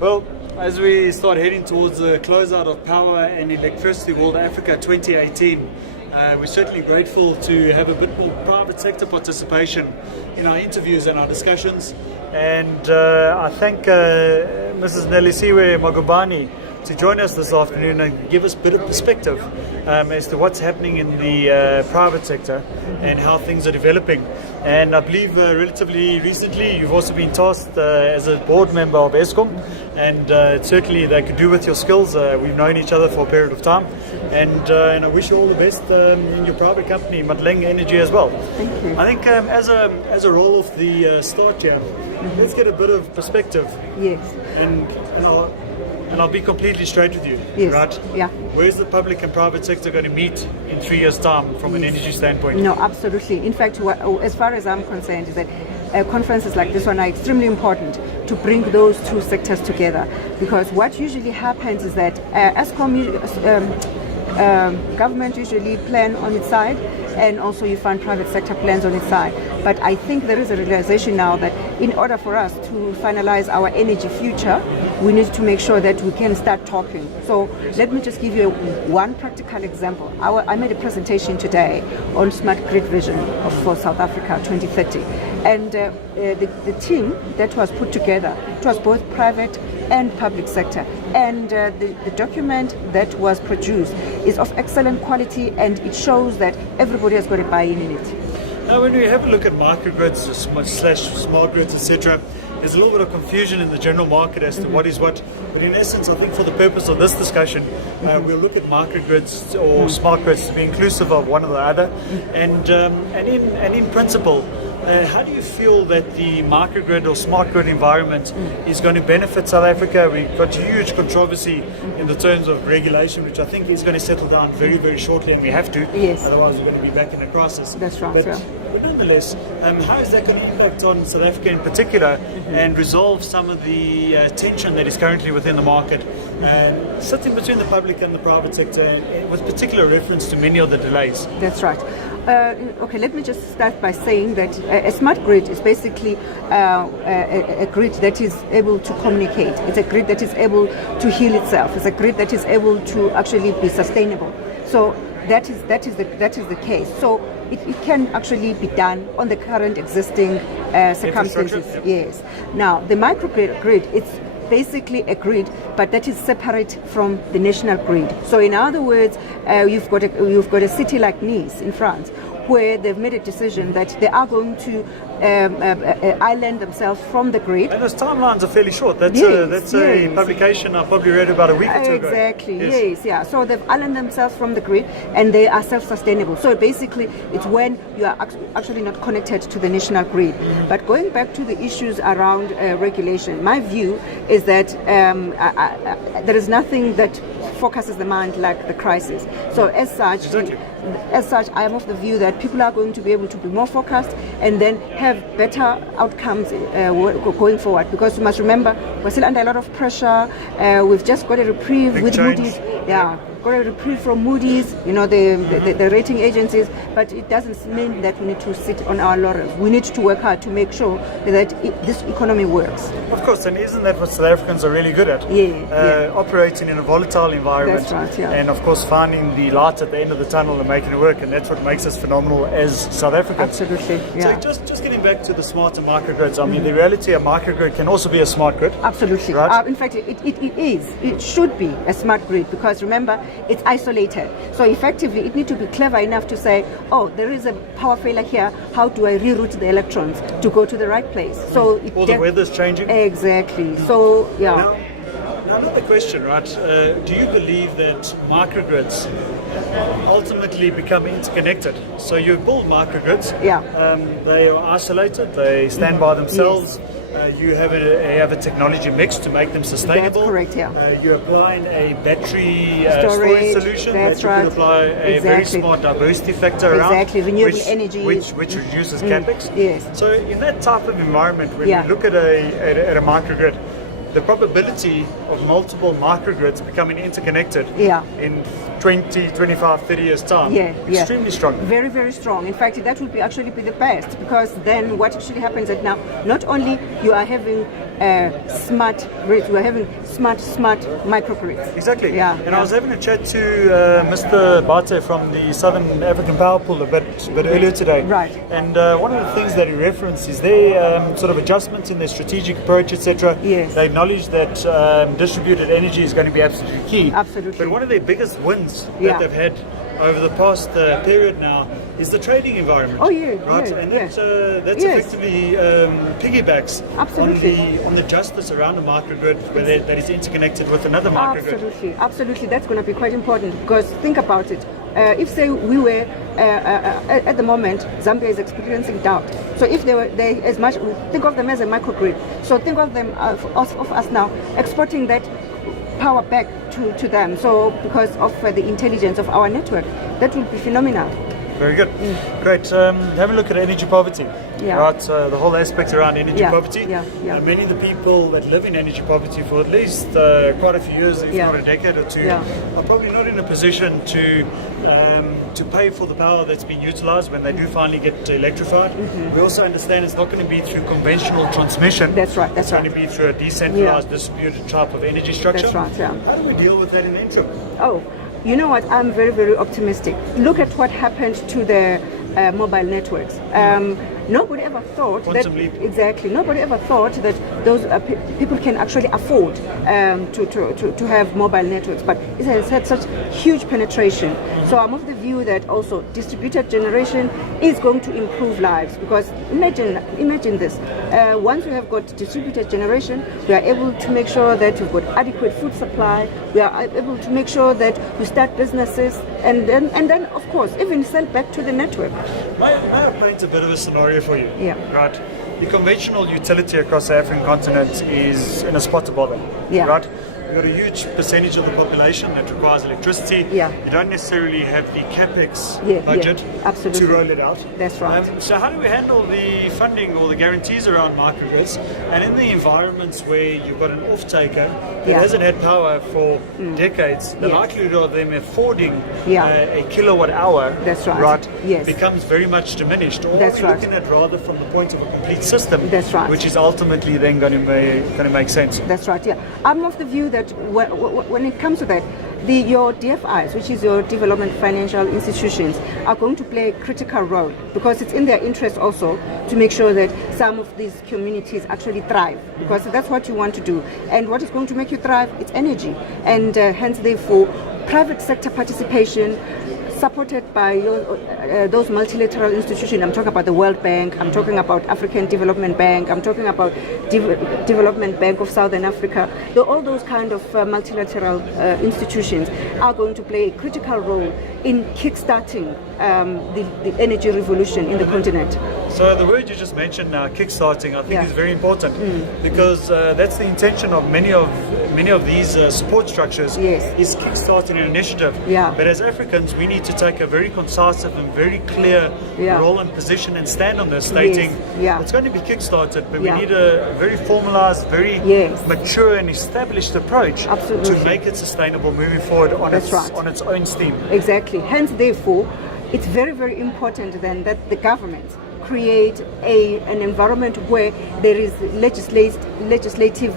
Well, as we start heading towards the closeout of Power and Electricity World Africa 2018, we're certainly grateful to have a bit more private sector participation in our interviews and our discussions. And I thank Mrs. Nelisiwe Magubane to join us this afternoon and give us a bit of perspective as to what's happening in the private sector and how things are developing. And I believe relatively recently you've also been tasked as a board member of Eskom, and certainly they could do with your skills. We've known each other for a period of time, and I wish you all the best in your private company, Matleng Energy, as well. Thank you. I think as a roll of the start here, let's get a bit of perspective. Yes. And I'll be completely straight with you, Yes. right? Yeah. Where's the public and private sector going to meet in 3 years' time from an energy standpoint? No, absolutely. In fact, as far as I'm concerned, is that conferences like this one are extremely important to bring those two sectors together. Because what usually happens is that Eskom, government usually plan on its side, and also you find private sector plans on its side. But I think there is a realization now that in order for us to finalize our energy future, we need to make sure that we can start talking. So let me just give you one practical example. I made a presentation today on Smart Grid Vision for South Africa 2030. And the team that was put together, it was both private and public sector. And the document that was produced is of excellent quality, and it shows that everybody has got a buy-in in it. Now, when we have a look at microgrids slash smart grids, etc., there's a little bit of confusion in the general market as to what is what. But in essence, I think for the purpose of this discussion, we'll look at microgrids or smart grids to be inclusive of one or the other. And in principle, how do you feel that the microgrid or smart grid environment is going to benefit South Africa? We've got huge controversy in the terms of regulation, which I think is going to settle down very, very shortly, and we have to. Yes. Otherwise, we're going to be back in a crisis. That's right. But nonetheless, how is that going to impact on South Africa in particular and resolve some of the tension that is currently within the market, sitting between the public and the private sector, with particular reference to many of the delays? That's right. Okay, let me just start by saying that a smart grid is basically a grid that is able to communicate. It's a grid that is able to heal itself. It's a grid that is able to actually be sustainable. So that is the case. So it can actually be done on the current existing circumstances. Yep. Yes. Now the microgrid, it's basically a grid, but that is separate from the national grid. So in other words, you've got a city like Nice in France, where they've made a decision that they are going to island themselves from the grid. And those timelines are fairly short. That's Yes, a yes. publication I probably read about a week or two ago. Exactly, yes, yeah. So they've islanded themselves from the grid, and they are self-sustainable. So basically, it's when you are actually not connected to the national grid. But going back to the issues around regulation, my view is that there is nothing that focuses the mind like the crisis. So as such, I am of the view that people are going to be able to be more focused and then have better outcomes going forward. Because you must remember, we're still under a lot of pressure. We've just got a reprieve Big with change. Moody's. Yeah, got a reprieve from Moody's, the rating agencies. But it doesn't mean that we need to sit on our laurels. We need to work hard to make sure that this economy works. Of course, and isn't that what South Africans are really good at? Yeah. Operating in a volatile environment. That's right, yeah. And of course, finding the light at the end of the tunnel and making it work. And that's what makes us phenomenal as South Africans. Absolutely, yeah. So just getting back to the smart and microgrids, I mean, the reality of microgrid can also be a smart grid. Absolutely. Right? In fact, it is. It should be a smart grid because remember, it's isolated. So effectively, it needs to be clever enough to say, oh, there is a power failure here. How do I reroute the electrons to go to the right place? So Or the weather's changing. Exactly. So yeah. Now another question, right? Do you believe that microgrids ultimately become interconnected? So you build microgrids. Yeah. They are isolated. They stand by themselves. Yes. You have a technology mix to make them sustainable. That's correct, yeah. You're applying a battery storage solution that's that you right. can apply a very smart diversity factor around. Exactly, renewable energy. Which reduces capex. Yes. So in that type of environment, when Yeah. you look at a microgrid, the probability of multiple microgrids becoming interconnected in 20, 25, 30 years time. Extremely strong. Very, very strong. In fact, that would actually be the best, because then what actually happens is now not only you are having smart grids, we are having smart microgrids. Exactly. And I was having a chat to Mr. Bate from the Southern African Power Pool a bit earlier today. Right. And one of the things that he referenced is their sort of adjustments in their strategic approach, etc. Yes. They acknowledge that distributed energy is going to be absolutely key. Absolutely. But one of their biggest wins that they've had over the past period now is the trading environment. Oh yeah, right, yeah, and that's effectively piggybacks on the justice around a microgrid that is interconnected with another microgrid. Absolutely. That's going to be quite important, because think about it. If say we were at the moment, Zambia is experiencing drought. So if they as much, think of them as a microgrid. So think of them of us now exporting that power back to them. So because of the intelligence of our network, that will be phenomenal. Very good. Great. Have a look at energy poverty. Right, the whole aspect around energy poverty. Many of the people that live in energy poverty for at least quite a few years, if not a decade or two, are probably not in a position to pay for the power that's being utilized when they do finally get electrified. We also understand it's not going to be through conventional transmission. That's right. It's going to be through a decentralized, distributed type of energy structure. That's right. How do we deal with that in the interim? Oh, you know what? I'm very, very optimistic. Look at what happened to the mobile networks. Nobody ever thought Nobody ever thought that those people can actually afford to have mobile networks, but it has had such huge penetration. So I'm of the view that also distributed generation is going to improve lives, because imagine this. Once we have got distributed generation, we are able to make sure that we've got adequate food supply. We are able to make sure that we start businesses, and then of course even sell back to the network. May I paint a bit of a scenario for you? Yeah. Right. The conventional utility across the African continent is in a spot to bother. Yeah. Right. You've got a huge percentage of the population that requires electricity. Yeah. You don't necessarily have the capex budget to roll it out. That's right. So how do we handle the funding or the guarantees around microgrids? And in the environments where you've got an off-taker that hasn't had power for decades, the likelihood of them affording a kilowatt hour becomes very much diminished. Or That's we're right. looking at rather from the point of a complete system, That's right. which is ultimately then going to make sense. That's right. Yeah, I'm of the view that when it comes to that, your DFIs, which is your development financial institutions, are going to play a critical role, because it's in their interest also to make sure that some of these communities actually thrive, because that's what you want to do. And what is going to make you thrive? It's energy, and hence therefore private sector participation, supported by those multilateral institutions. I'm talking about the World Bank, I'm talking about African Development Bank, I'm talking about Development Bank of Southern Africa. All those kind of multilateral institutions are going to play a critical role in kickstarting the energy revolution in the continent. So the word you just mentioned now, kickstarting, I think is very important, because that's the intention of many of these support structures, is kickstarting an initiative. But as Africans, we need to take a very concise and very clear role and position and stand on this, stating it's going to be kickstarted, but we need a very formalized, very mature and established approach to make it sustainable moving forward on its own steam. Exactly. Hence, therefore, it's very, very important then that the government create an environment where there is legislative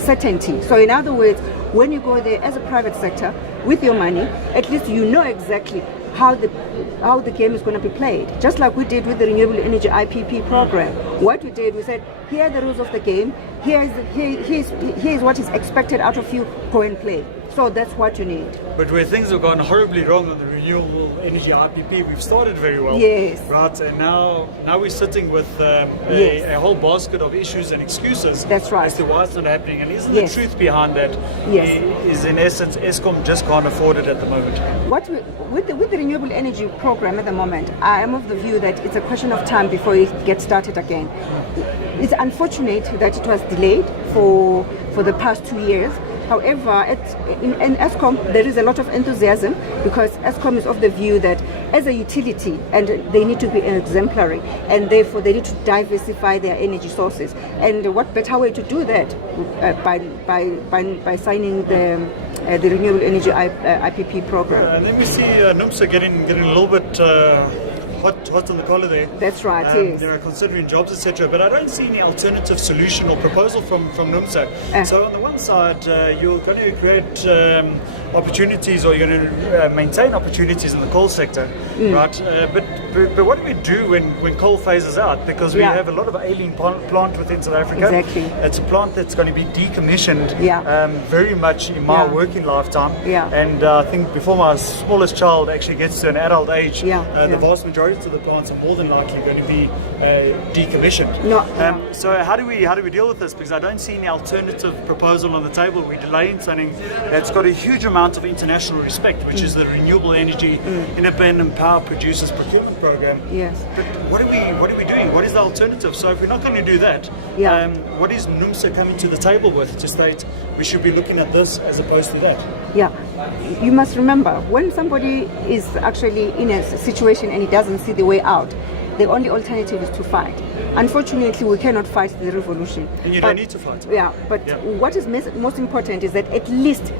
certainty. So in other words, when you go there as a private sector with your money, at least you know exactly how the game is going to be played. Just like we did with the Renewable Energy IPP program. What we did, we said, here are the rules of the game, here is what is expected out of you, go and play. So that's what you need. But where things have gone horribly wrong on the Renewable Energy IPP, we've started very well. Yes. Right, and now we're sitting with a whole basket of issues and excuses. That's right. As to why it's not happening. And isn't the truth behind that is in essence, Eskom just can't afford it at the moment? With the Renewable Energy program at the moment, I am of the view that it's a question of time before it gets started again. It's unfortunate that it was delayed for the past 2 years. However, in Eskom, there is a lot of enthusiasm, because Eskom is of the view that as a utility, and they need to be exemplary, and therefore they need to diversify their energy sources. And what better way to do that by signing the Renewable Energy IPP program. And then we see NUMSA getting a little bit hot on the collar there. That's right, yes. They're considering jobs, etc. But I don't see any alternative solution or proposal from NUMSA. So on the one side, you're going to create opportunities, or you're going to maintain opportunities in the coal sector, right? But what do we do when coal phases out? Because we have a lot of ailing plant within South Africa. Exactly. It's a plant that's going to be decommissioned very much in my working lifetime. And I think before my smallest child actually gets to an adult age, the vast majority of the plants are more than likely going to be decommissioned. So how do we deal with this? Because I don't see any alternative proposal on the table. We're delaying something that's got a huge amount of international respect, which is the Renewable Energy Independent Power Producers Procurement Program. Yes. But what are we doing? What is the alternative? So if we're not going to do that, what is NUMSA coming to the table with to state we should be looking at this as opposed to that? Yeah, you must remember, when somebody is actually in a situation and he doesn't see the way out, the only alternative is to fight. Unfortunately, we cannot fight the revolution. And you don't need to fight. Yeah, but what is most important is that at least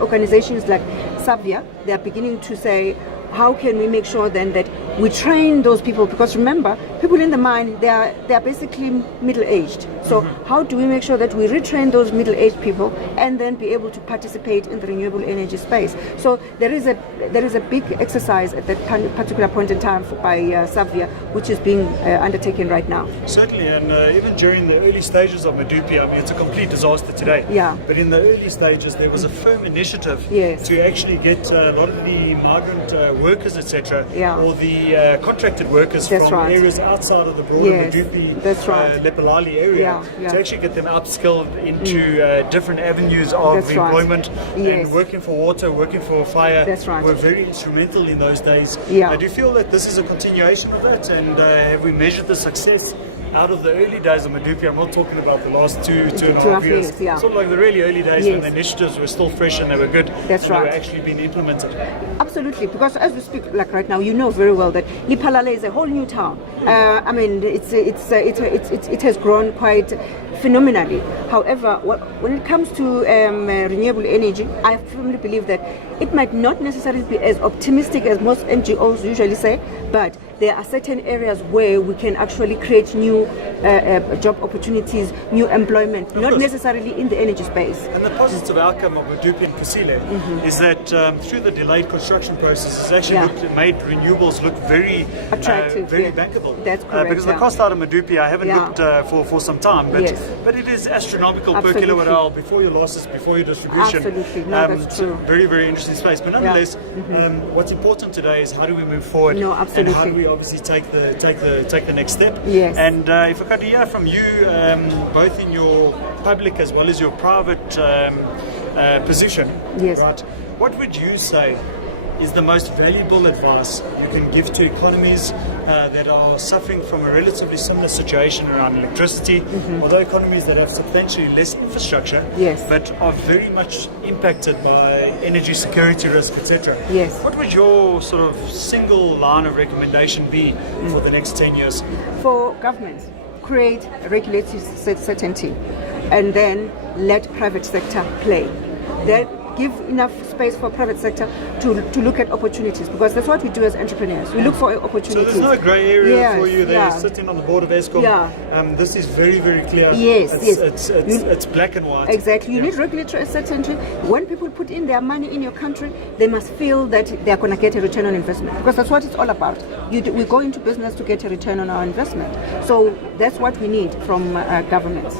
organizations like Savia, they are beginning to say, how can we make sure then that we train those people? Because remember, people in the mine, they are basically middle-aged. So how do we make sure that we retrain those middle-aged people and then be able to participate in the renewable energy space? So there is a big exercise at that particular point in time by Savia, which is being undertaken right now. Certainly, and even during the early stages of Medupi, I mean, it's a complete disaster today. Yeah. But in the early stages, there was a firm initiative to actually get a lot of the migrant workers, etc., or the contracted workers from areas outside of the broader Medupi, Lepalali area, to actually get them upskilled into different avenues of employment and working for water, working for fire. Were very instrumental in those days. Do you feel that this is a continuation of that, and have we measured the success out of the early days of Medupi? I'm not talking about the last two and a half years. Sort of like the really early days when the initiatives were still fresh and they were good, and they were actually being implemented. Absolutely, because as we speak, like right now, you know very well that Lepalale is a whole new town. I mean, it has grown quite phenomenally. However, when it comes to renewable energy, I firmly believe that it might not necessarily be as optimistic as most NGOs usually say, but there are certain areas where we can actually create new job opportunities, new employment, not necessarily in the energy space. And the positive outcome of Medupi and Kusile is that through the delayed construction process, it's actually made renewables look very attractive, very bankable. That's correct. Because the cost out of Medupi, I haven't looked for some time, but it is astronomical per kilowatt hour before your losses, before your distribution. Absolutely, no, that's true. Very, very interesting space. But nonetheless, what's important today is how do we move forward? No, absolutely. And how do we obviously take the next step? Yes. And if I could hear from you, both in your public as well as your private position, right? What would you say is the most valuable advice you can give to economies that are suffering from a relatively similar situation around electricity, although economies that have substantially less infrastructure, but are very much impacted by energy security risk, etc. What would your sort of single line of recommendation be for the next 10 years? For governments, create regulatory certainty and then let private sector play. Give enough space for private sector to look at opportunities, because that's what we do as entrepreneurs. We look for opportunities. So there's no grey area for you there. Sitting on the board of Eskom. This is very, very clear. It's black and white. Exactly. You need regulatory certainty. When people put in their money in your country, they must feel that they are going to get a return on investment, because that's what it's all about. We go into business to get a return on our investment. So that's what we need from governments.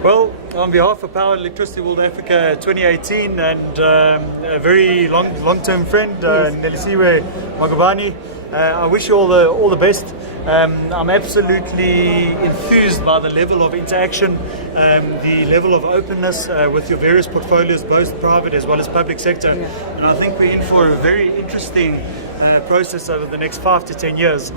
Well, on behalf of Power Electricity World Africa 2018 and a very long-term friend, Nelisiwe Magubane, I wish you all the best. I'm absolutely enthused by the level of interaction, the level of openness with your various portfolios, both private as well as public sector. And I think we're in for a very interesting process over the next 5 to 10 years,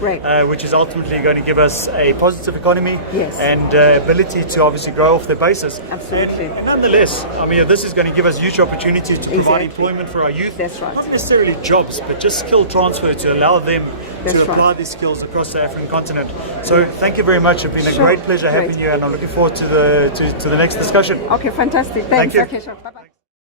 which is ultimately going to give us a positive economy and ability to obviously grow off the basis. Absolutely. And nonetheless, I mean, this is going to give us huge opportunities to provide employment for our youth. That's right. Not necessarily jobs, but just skill transfer to allow them to apply these skills across the African continent. So thank you very much. It's been a great pleasure having you, and I'm looking forward to the next discussion. Okay, fantastic. Thanks. Thank you. Okay, sure. Bye-bye.